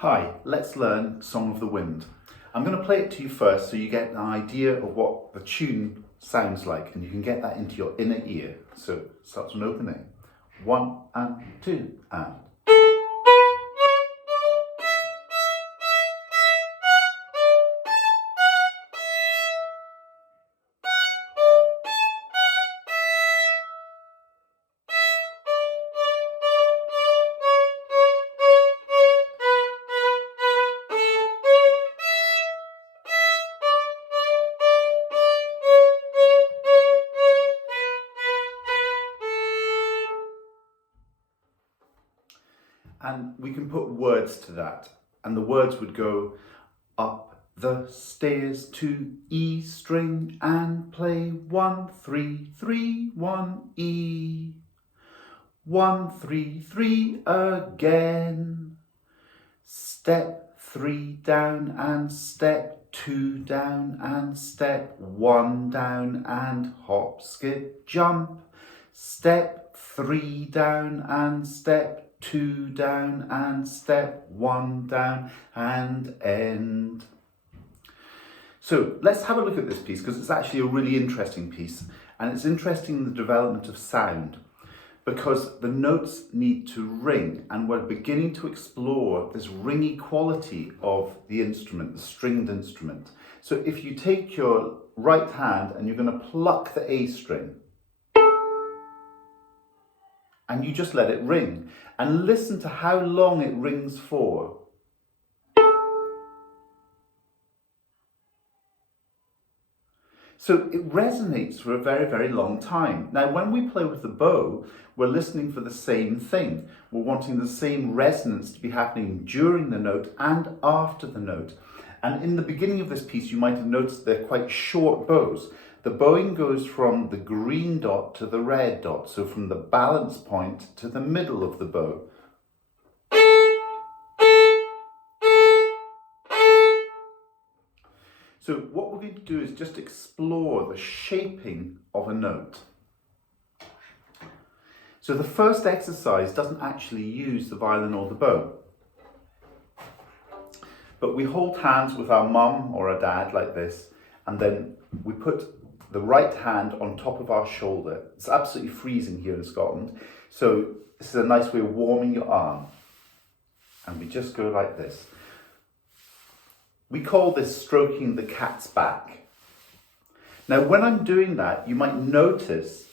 Hi, let's learn Song of the Wind. I'm going to play it to you first so you get an idea of what the tune sounds like and you can get that into your inner ear. So it starts with an open A. 1 and 2 and. And we can put words to that, and the words would go up the stairs to E string and play 1 3 3 1 E, 1 3 3 again, step 3 down and step 2 down and step 1 down and hop skip jump, step 3 down and step 2 down and step 1 down and end. So let's have a look at this piece because it's actually a really interesting piece, and it's interesting in the development of sound because the notes need to ring, and we're beginning to explore this ringy quality of the instrument, the stringed instrument. So if you take your right hand and you're going to pluck the A string, and you just let it ring and listen to how long it rings for. So it resonates for a very, very long time. Now, when we play with the bow, we're listening for the same thing. We're wanting the same resonance to be happening during the note and after the note. And in the beginning of this piece, you might have noticed they're quite short bows. The bowing goes from the green dot to the red dot, so from the balance point to the middle of the bow. So what we're going to do is just explore the shaping of a note. So the first exercise doesn't actually use the violin or the bow, but we hold hands with our mum or our dad like this, and then we put the right hand on top of our shoulder. It's absolutely freezing here in Scotland, so this is a nice way of warming your arm. And we just go like this. We call this stroking the cat's back. Now, when I'm doing that, you might notice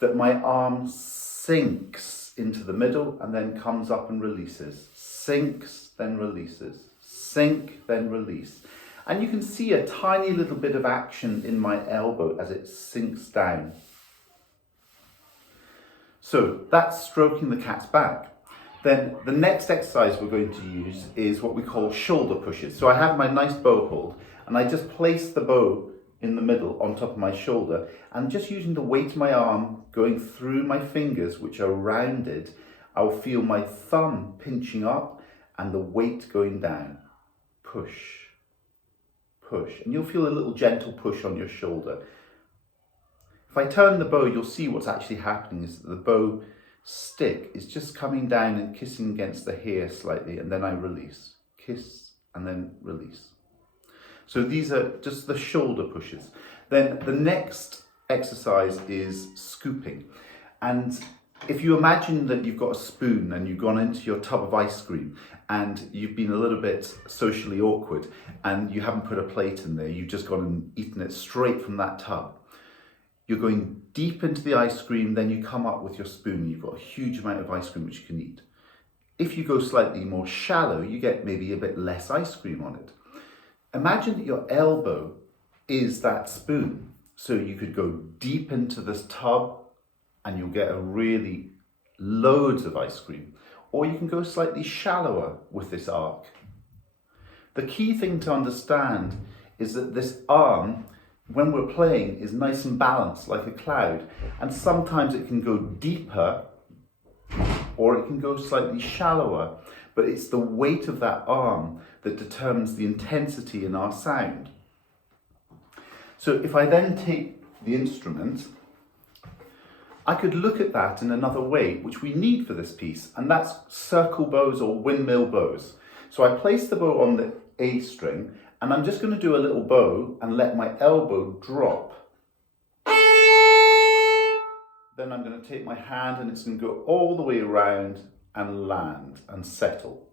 that my arm sinks into the middle and then comes up and releases. Sinks, then releases. Sink, then release. And you can see a tiny little bit of action in my elbow as it sinks down. So that's stroking the cat's back. Then the next exercise we're going to use is what we call shoulder pushes. So I have my nice bow hold and I just place the bow in the middle on top of my shoulder, and just using the weight of my arm going through my fingers, which are rounded, I'll feel my thumb pinching up and the weight going down. Push. Push, and you'll feel a little gentle push on your shoulder. If I turn the bow, you'll see what's actually happening is that the bow stick is just coming down and kissing against the hair slightly, and then I release. Kiss and then release. So these are just the shoulder pushes. Then the next exercise is scooping. And if you imagine that you've got a spoon and you've gone into your tub of ice cream and you've been a little bit socially awkward and you haven't put a plate in there, you've just gone and eaten it straight from that tub. You're going deep into the ice cream, then you come up with your spoon, you've got a huge amount of ice cream which you can eat. If you go slightly more shallow, you get maybe a bit less ice cream on it. Imagine that your elbow is that spoon. So you could go deep into this tub and you'll get a really loads of ice cream. Or you can go slightly shallower with this arc. The key thing to understand is that this arm, when we're playing, is nice and balanced like a cloud. And sometimes it can go deeper or it can go slightly shallower. But it's the weight of that arm that determines the intensity in our sound. So if I then take the instrument, I could look at that in another way, which we need for this piece, and that's circle bows or windmill bows. So I place the bow on the A string, and I'm just going to do a little bow and let my elbow drop. Then I'm going to take my hand and it's going to go all the way around and land and settle.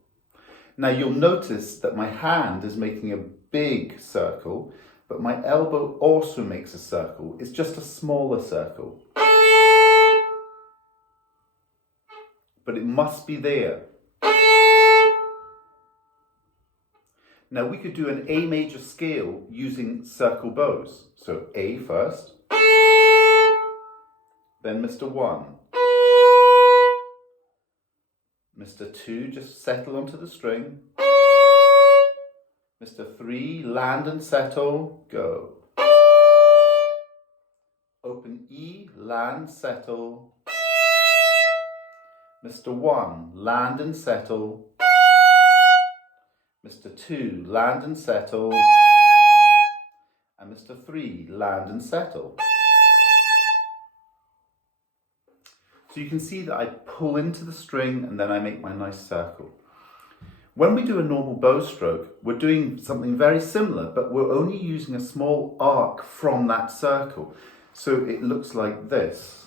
Now you'll notice that my hand is making a big circle, but my elbow also makes a circle. It's just a smaller circle. But it must be there. Now we could do an A major scale using circle bows. So A first, then Mr. 1. Mr. 2, just settle onto the string. Mr. 3, land and settle, go. Open E, land, settle. Mr. 1, land and settle. Mr. 2, land and settle. And Mr. 3, land and settle. So you can see that I pull into the string and then I make my nice circle. When we do a normal bow stroke, we're doing something very similar, but we're only using a small arc from that circle. So it looks like this.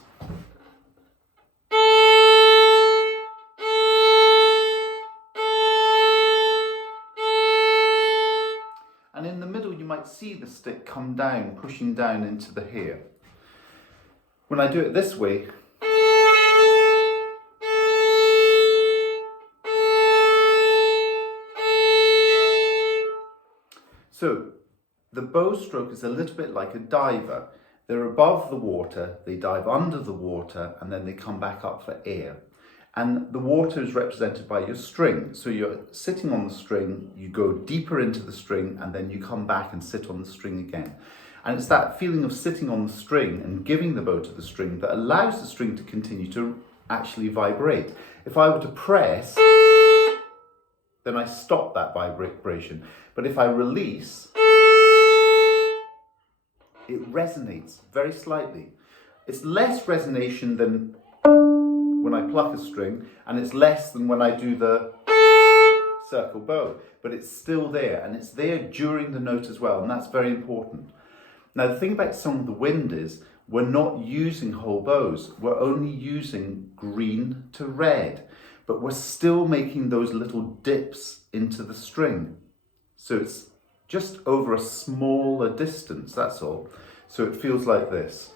And in the middle, you might see the stick come down, pushing down into the hair. When I do it this way, so the bow stroke is a little bit like a diver. They're above the water, they dive under the water, and then they come back up for air. And the water is represented by your string. So you're sitting on the string, you go deeper into the string, and then you come back and sit on the string again. And it's that feeling of sitting on the string and giving the bow to the string that allows the string to continue to actually vibrate. If I were to press, then I stop that vibration. But if I release, it resonates very slightly. It's less resonation than when I pluck a string, and it's less than when I do the circle bow, but it's still there, and it's there during the note as well, and that's very important. Now the thing about Song of the Wind is we're not using whole bows, we're only using green to red, but we're still making those little dips into the string. So it's just over a smaller distance, that's all. So it feels like this.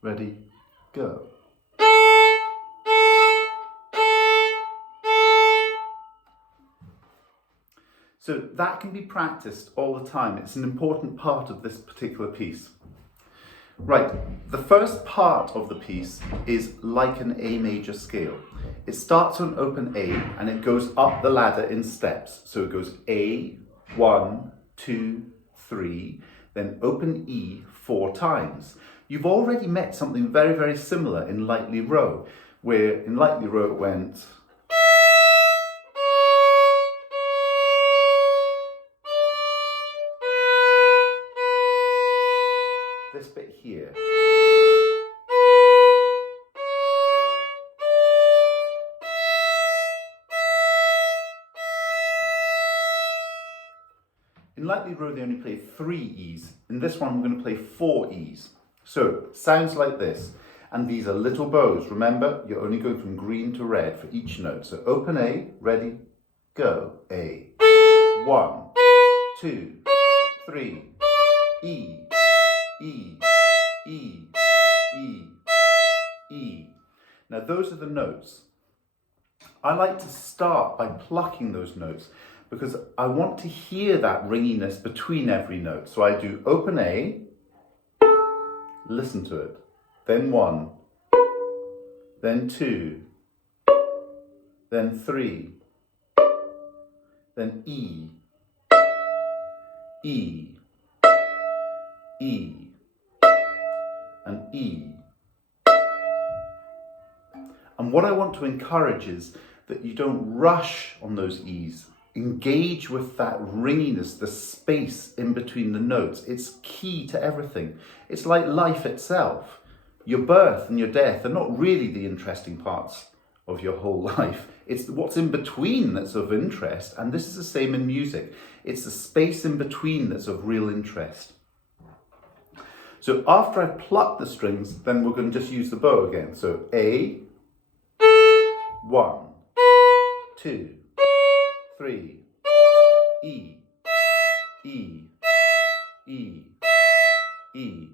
Ready, go. So that can be practiced all the time. It's an important part of this particular piece. Right, the first part of the piece is like an A major scale. It starts on open A and it goes up the ladder in steps. So it goes A, 1, 2, 3, then open E 4 times. You've already met something very, very similar in Lightly Row, where in Lightly Row it went this bit here. In Lightly Row they only play 3 E's. In this one we're going to play 4 E's. So, sounds like this. And these are little bows. Remember, you're only going from green to red for each note. So open A, ready, go. A. 1, 2, 3, E, E, E, E, E. Now those are the notes. I like to start by plucking those notes because I want to hear that ringiness between every note. So I do open A, listen to it, then 1, then 2, then 3, then E, E, E, and E. And what I want to encourage is that you don't rush on those E's. Engage with that ringiness, the space in between the notes. It's key to everything. It's like life itself. Your birth and your death are not really the interesting parts of your whole life. It's what's in between that's of interest, and this is the same in music. It's the space in between that's of real interest. So after I pluck the strings, then we're going to just use the bow again. So A, 1, 2, 3, E, E, E, E,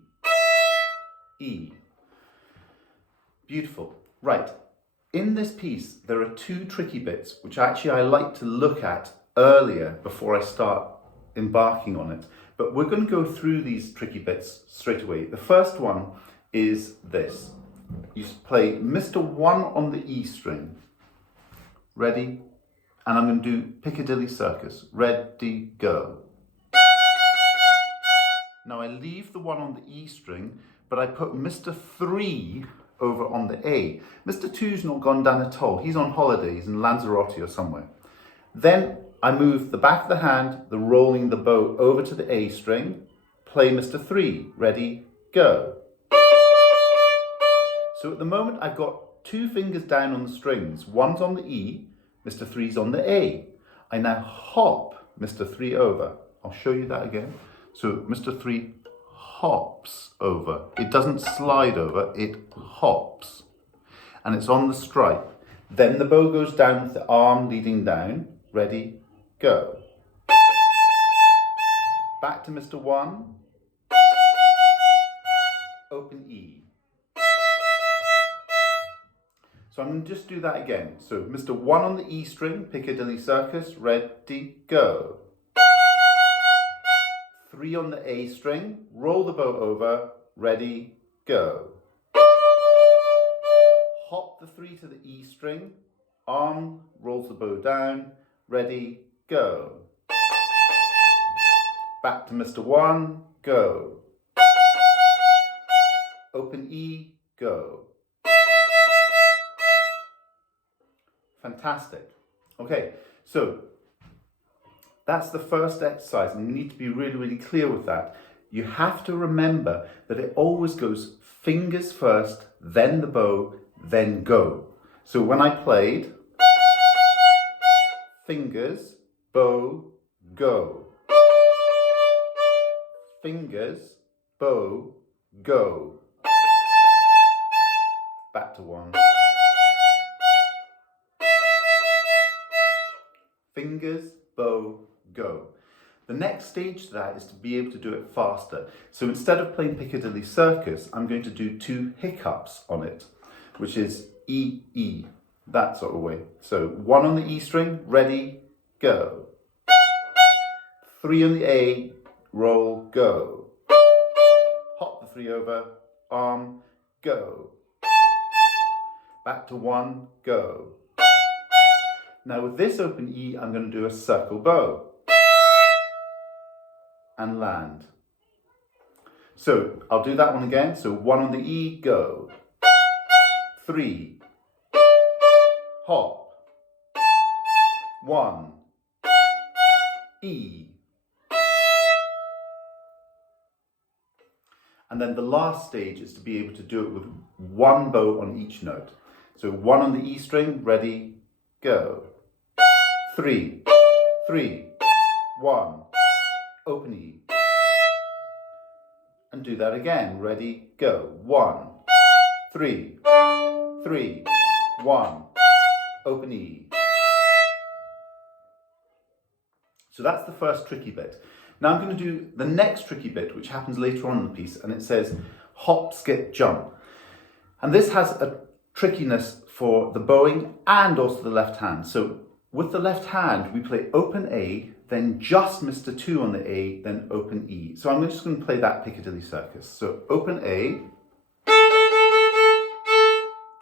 E. Beautiful. Right. In this piece, there are two tricky bits, which actually I like to look at earlier before I start embarking on it. But we're going to go through these tricky bits straight away. The first one is this. You play Mr. 1 on the E string. Ready? And I'm going to do Piccadilly Circus. Ready, go. Now I leave the 1 on the E string, but I put Mr. 3 over on the A. Mr. 2's not gone down at all. He's on holidays in Lanzarote or somewhere. Then I move the back of the hand, the rolling the bow over to the A string, play Mr. 3. Ready, go. So at the moment I've got 2 fingers down on the strings. 1's on the E, Mr. 3's on the A. I now hop Mr. 3 over. I'll show you that again. So Mr. 3 hops over. It doesn't slide over, it hops. And it's on the stripe. Then the bow goes down with the arm leading down. Ready, go. Back to Mr. 1. Open E. So I'm going to just do that again. So Mr. 1 on the E string, Piccadilly Circus, ready, go. 3 on the A string, roll the bow over, ready, go. Hop the 3 to the E string, arm rolls the bow down, ready, go. Back to Mr. 1, go. Open E, go. Fantastic. Okay, so that's the first exercise, and you need to be really, really clear with that. You have to remember that it always goes fingers first, then the bow, then go. So when I played, fingers, bow, go. Fingers, bow, go. Back to 1. Fingers, bow, go. The next stage to that is to be able to do it faster. So instead of playing Piccadilly Circus, I'm going to do 2 hiccups on it, which is E, E, that sort of way. So 1 on the E string, ready, go. 3 on the A, roll, go. Hop the 3 over, arm, go. Back to 1, go. Now with this open E, I'm going to do a circle bow and land. So I'll do that one again. So 1 on the E, go. 3, hop, 1, E. And then the last stage is to be able to do it with 1 bow on each note. So 1 on the E string, ready, go. 3, 3, 1, open E. And do that again, ready, go. 1, 3, 3, 1, open E. So that's the first tricky bit. Now I'm going to do the next tricky bit, which happens later on in the piece, and it says hop, skip, jump. And this has a trickiness for the bowing and also the left hand. So with the left hand, we play open A, then just Mr. 2 on the A, then open E. So I'm just going to play that Piccadilly Circus. So open A,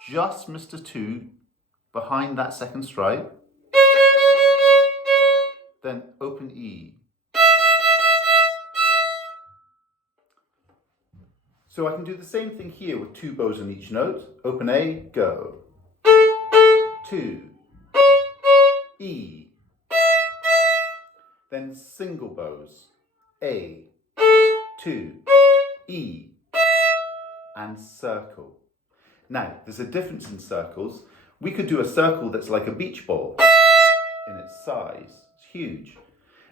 just Mr. 2 behind that second stripe, then open E. So I can do the same thing here with 2 bows on each note. Open A, go. 2, E. Then single bows. A, 2, E, and circle. Now, there's a difference in circles. We could do a circle that's like a beach ball in its size. It's huge.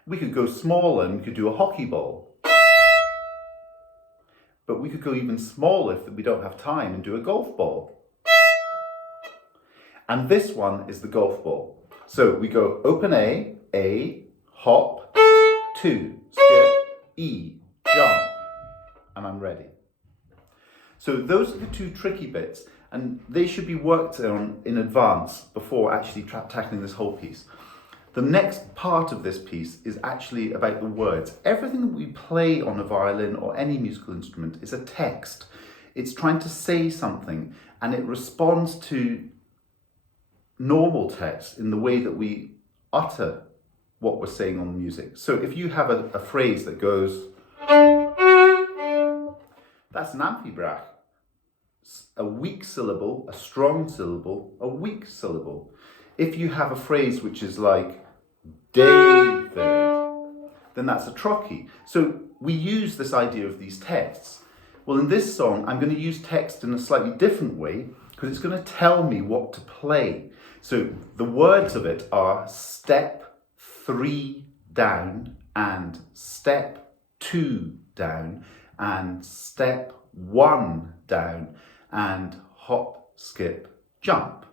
We could go smaller and we could do a hockey ball. But we could go even smaller if we don't have time and do a golf ball. And this one is the golf ball. So we go open A, hop, 2, skip, E, jump, and I'm ready. So those are the two tricky bits, and they should be worked on in advance before actually tackling this whole piece. The next part of this piece is actually about the words. Everything that we play on a violin or any musical instrument is a text. It's trying to say something, and it responds to normal text in the way that we utter what we're saying on the music. So if you have a phrase that goes, that's an amphibrach. A weak syllable, a strong syllable, a weak syllable. If you have a phrase which is like David, then that's a trochee. So we use this idea of these texts. Well, in this song, I'm going to use text in a slightly different way because it's going to tell me what to play. So the words of it are step 3 down and step 2 down and step 1 down and hop, skip, jump.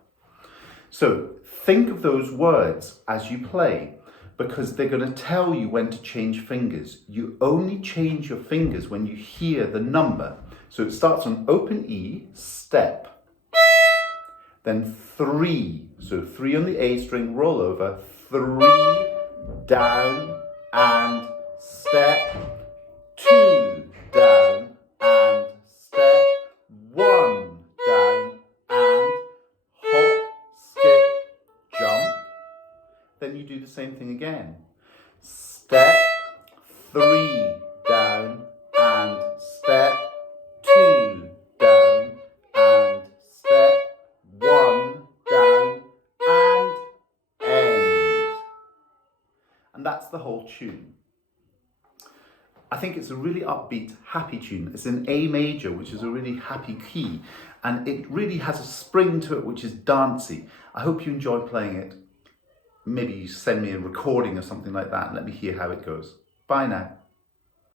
So think of those words as you play because they're going to tell you when to change fingers. You only change your fingers when you hear the number. So it starts on open E, step, then 3. So 3 on the A string, roll over, 3 down and step 2 down and step 1 down and hop, skip, jump. Then you do the same thing again. Step 3 down and step 2 down and step 1 down and end. And that's the whole tune. I think it's a really upbeat, happy tune. It's in A major, which is a really happy key, and it really has a spring to it which is dancey. I hope you enjoy playing it. Maybe you send me a recording or something like that and let me hear how it goes. Bye now.